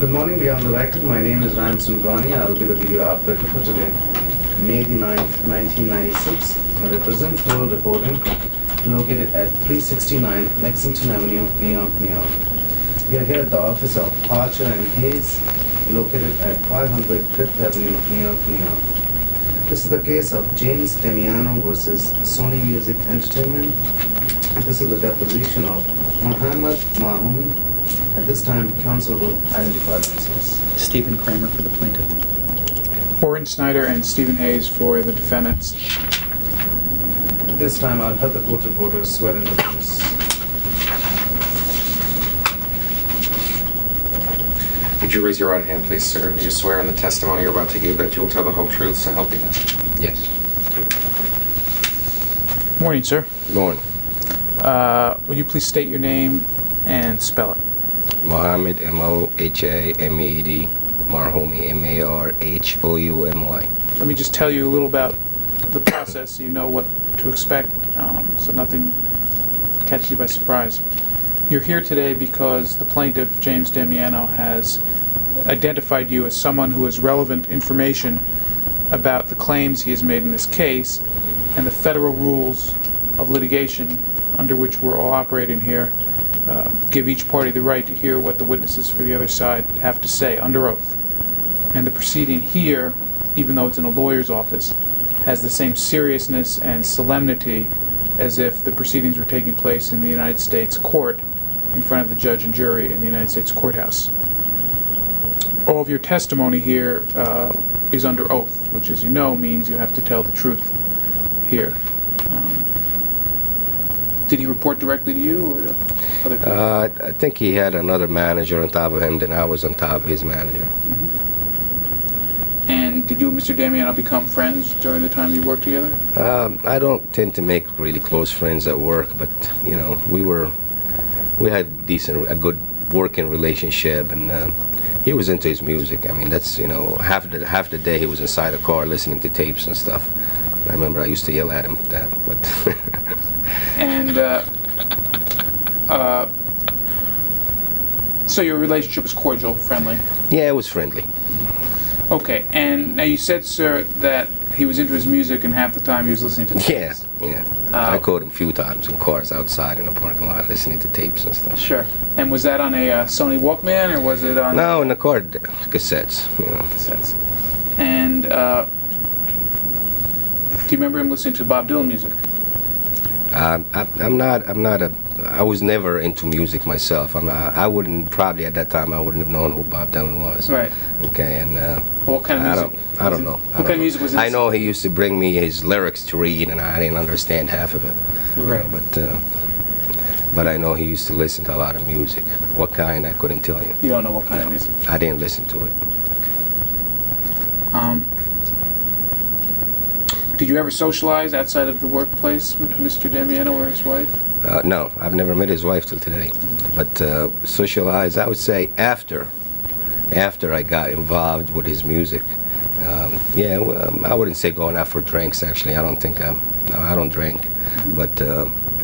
Good morning, Beyond the Record. My name is Ram Sundrani. I'll be the video operator for today. May the 9th, 1996. I represent Total Recording, located at 369 Lexington Avenue, New York, New York. We are here at the office of Archer and Hayes, located at 500 Fifth Avenue, New York, New York. This is the case of James Damiano versus Sony Music Entertainment. This is the deposition of Muhammad Mahmoumi. At this time, counsel will identify themselves. Stephen Kramer for the plaintiff. Warren Snyder and Stephen Hayes for the defendants. At this time, I'll have the court reporters swear in the witness. Would you raise your right hand, please, sir? Do you swear in the testimony you're about to give that you will tell the whole truth, so help you God? Yes. Morning, sir. Good morning. Would you please state your name and spell it? Mohammed, M-O-H-A-M-E-D, Marhoumi, M-A-R-H-O-U-M-Y. Let me just tell you a little about the process so you know what to expect, so nothing catches you by surprise. You're here today because the plaintiff, James Damiano, has identified you as someone who has relevant information about the claims he has made in this case and the federal rules of litigation under which we're all operating here give each party the right to hear what the witnesses for the other side have to say under oath. And the proceeding here, even though it's in a lawyer's office, has the same seriousness and solemnity as if the proceedings were taking place in the United States court in front of the judge and jury in the United States courthouse. All of your testimony here is under oath, which, as you know, means you have to tell the truth here. Did he report directly to you or to other people? I think he had another manager on top of him than I was on top of his manager. Mm-hmm. And did you and Mr. Damiano become friends during the time you worked together? I don't tend to make really close friends at work, but you know, we had a good working relationship, and he was into his music. I mean, that's, you know, half the day he was inside a car listening to tapes and stuff. I remember I used to yell at him for that, but. And so your relationship was cordial, friendly? Yeah, it was friendly. Okay, and now you said, sir, that he was into his music and half the time he was listening to tapes. Yeah. I caught him a few times in cars outside in the parking lot listening to tapes and stuff. Sure. And was that on a Sony Walkman, or was it on... No, in the car, cassettes, you know. Cassettes. And do you remember him listening to Bob Dylan music? I was never into music myself. I wouldn't, probably at that time, I wouldn't have known who Bob Dylan was. Right. Okay, and what kind of music? I don't know. What kind of music was it? I know he used to bring me his lyrics to read, and I didn't understand half of it. Right. But I know he used to listen to a lot of music. What kind, I couldn't tell you. You don't know what kind of music? I didn't listen to it. Did you ever socialize outside of the workplace with Mr. Damiano or his wife? No, I've never met his wife till today. But socialize, I would say after I got involved with his music. Yeah, well, I wouldn't say going out for drinks, actually. I don't drink. Mm-hmm. But,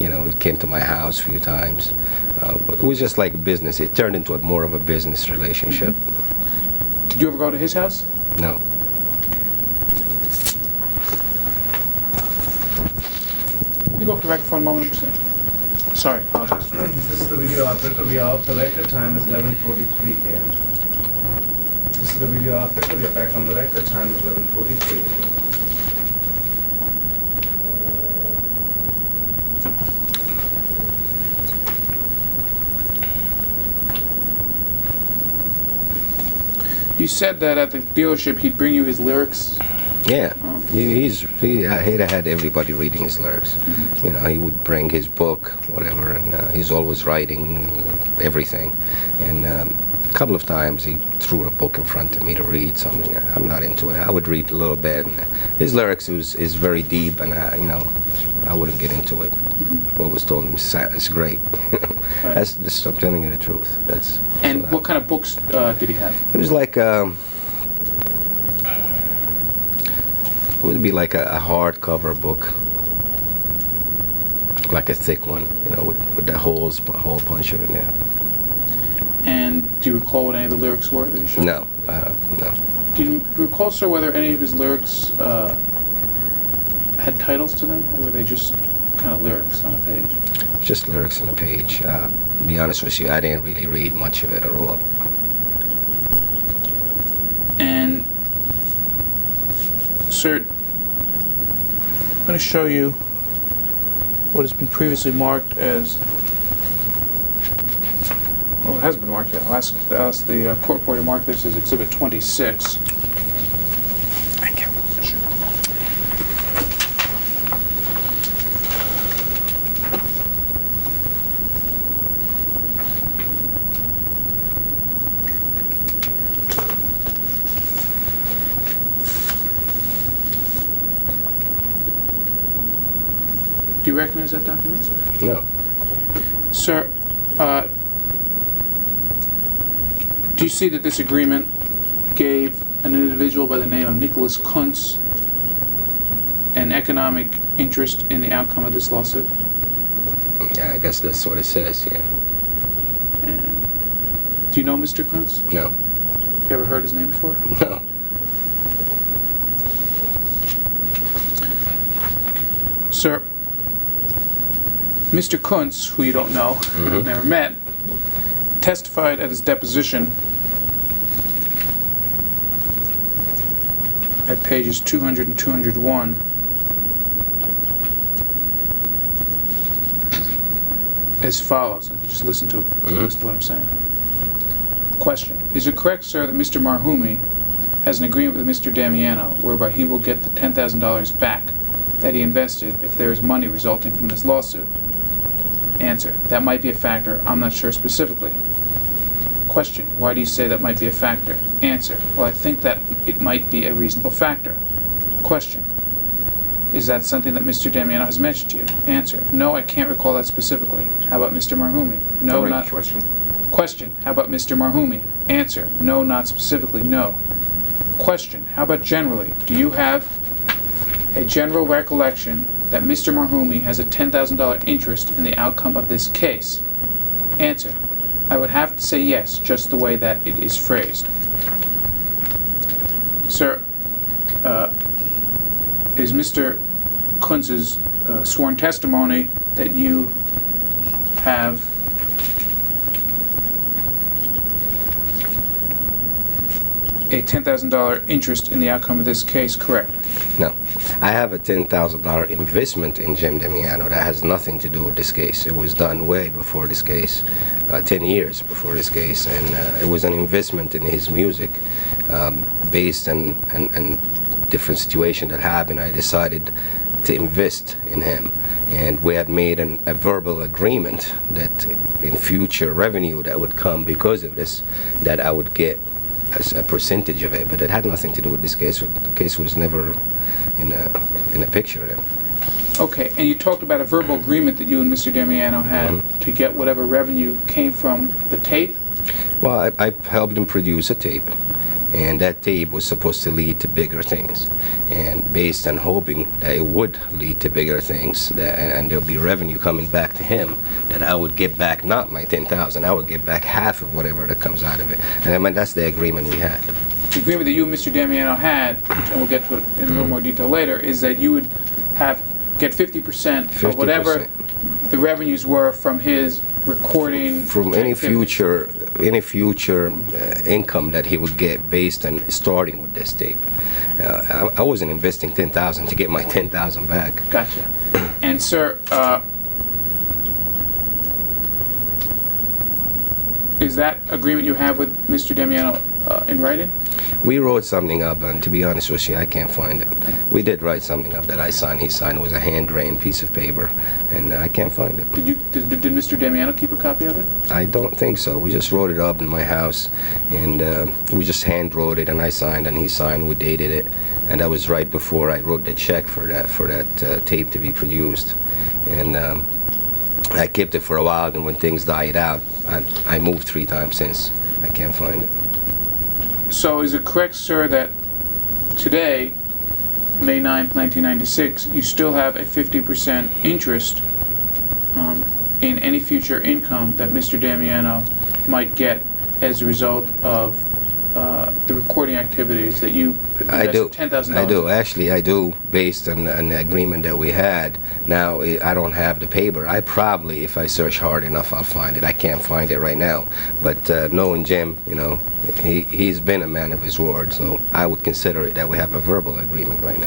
you know, it came to my house a few times. It was just like a business. It turned into more of a business relationship. Mm-hmm. Did you ever go to his house? No. Can we go off the record for a moment? Sorry, apologize. This is the video operator. We are off the record. Time is 11:43 a.m. This is the video operator. We are back on the record. Time is 11:43. You said that at the dealership he'd bring you his lyrics. Yeah, he had everybody reading his lyrics. Mm-hmm. You know, he would bring his book, whatever, and he's always writing everything. And a couple of times he threw a book in front of me to read something. I'm not into it. I would read a little bit. And his lyrics is very deep, and you know, I wouldn't get into it. Mm-hmm. I've always told him it's great. Right. I'm telling you the truth. That's what kind of books did he have? It was like. It would be like a hardcover book, like a thick one, you know, with the hole puncher in there. And And do you recall what any of the lyrics were that he showed? No, no. Do you recall, sir, whether any of his lyrics had titles to them, or were they just kind of lyrics on a page? Just lyrics on a page. To be honest with you, I didn't really read much of it at all. And, sir, I'm going to show you what has been previously marked as, well, it hasn't been marked yet. I'll ask the court reporter to mark this as Exhibit 26. Thank you. Sure. Do you recognize that document, sir? No. Sir, do you see that this agreement gave an individual by the name of Nicholas Kuntz an economic interest in the outcome of this lawsuit? Yeah, I guess that's what it says, yeah. And do you know Mr. Kuntz? No. Have you ever heard his name before? No. Sir, Mr. Kuntz, who you don't know, never met, testified at his deposition at pages 200 and 201 as follows. If you just listen to what I'm saying. Question: is it correct, sir, that Mr. Marhumi has an agreement with Mr. Damiano whereby he will get the $10,000 back that he invested if there is money resulting from this lawsuit? Answer: that might be a factor. I'm not sure specifically. Question: why do you say that might be a factor? Answer: well, I think that it might be a reasonable factor. Question: is that something that Mr. Damiano has mentioned to you? Answer: no, I can't recall that specifically. How about Mr. Marhumi? No, not... Question. Question: how about Mr. Marhumi? Answer: no, not specifically, no. Question: how about generally? Do you have a general recollection that Mr. Marhumi has a $10,000 interest in the outcome of this case? Answer: I would have to say yes, just the way that it is phrased. Sir, is Mr. Kuntz's sworn testimony that you have a $10,000 interest in the outcome of this case correct? No. I have a $10,000 investment in James Damiano. That has nothing to do with this case. It was done way before this case, 10 years before this case, and it was an investment in his music based on different situation that happened. I decided to invest in him, and we had made a verbal agreement that in future revenue that would come because of this, that I would get as a percentage of it, but it had nothing to do with this case. The case was never in a picture then. Okay, and you talked about a verbal agreement that you and Mr. Damiano had to get whatever revenue came from the tape? Well, I helped him produce a tape, and that tape was supposed to lead to bigger things, and based on hoping that it would lead to bigger things, and there'll be revenue coming back to him, that I would get back not my $10,000, I would get back half of whatever that comes out of it. And I mean, that's the agreement we had. The agreement that you and Mr. Damiano had, and we'll get to it in a little more detail later, is that you would get 50% of whatever the revenues were from his recording from any activity. future income that he would get based on starting with this tape. I wasn't investing $10,000 to get my $10,000 back. Gotcha. And sir, is that agreement you have with Mr. Damiano in writing? We wrote something up, and to be honest with you, I can't find it. We did write something up that I signed, he signed. It was a hand-written piece of paper, and I can't find it. Did Mr. Damiano keep a copy of it? I don't think so. We just wrote it up in my house, and we just hand-wrote it, and I signed, and he signed. We dated it, and that was right before I wrote the check for that tape to be produced. And I kept it for a while, and when things died out, I moved 3 times since. I can't find it. So is it correct, sir, that today, May 9th, 1996, you still have a 50% interest in any future income that Mr. Damiano might get as a result of the recording activities that you I do. invested $10,000? I do. Actually, I do, based on an agreement that we had. Now, I don't have the paper. I probably, if I search hard enough, I'll find it. I can't find it right now. But knowing Jim, you know, he's been a man of his word, so I would consider it that we have a verbal agreement right now.